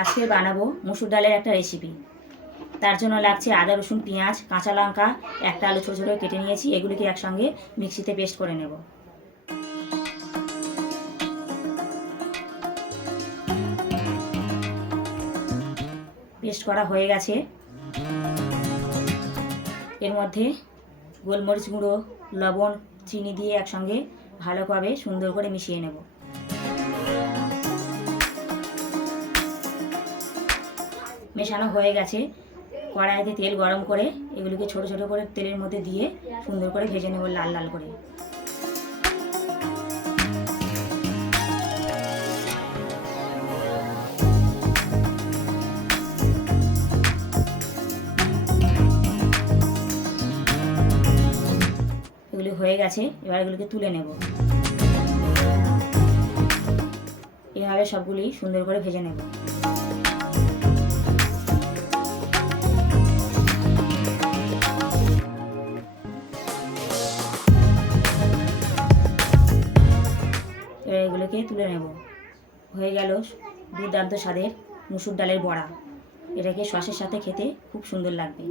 আজকে বানাবো মুসুর ডালের একটা রেসিপি। তার জন্য লাগছে আদা, রসুন, পেঁয়াজ, কাঁচা লঙ্কা, একটা আলু ছোটো ছোটো কেটে নিয়েছি। এগুলিকে একসঙ্গে মিক্সিতে পেস্ট করে নেব। পেস্ট করা হয়ে গেছে। এর মধ্যে গোলমরিচ গুঁড়ো, লবণ, চিনি দিয়ে একসঙ্গে ভালোভাবে সুন্দর করে মিশিয়ে নেব। মেশানো হয়ে গেছে। কড়াইতে তেল গরম করে এগুলিকে ছোট ছোট করে তেলের মধ্যে দিয়ে সুন্দর করে ভেজে নেব লাল লাল করে। এগুলি হয়ে গেছে, এবার এগুলিকে তুলে নেব। এভাবে সবগুলি সুন্দর করে ভেজে নেব। এবার এগুলোকে তুলে নেব। হয়ে গেল দুর্দান্ত স্বাদের মুসুর ডালের বড়া। এটাকে সসের সাথে খেতে খুব সুন্দর লাগবে।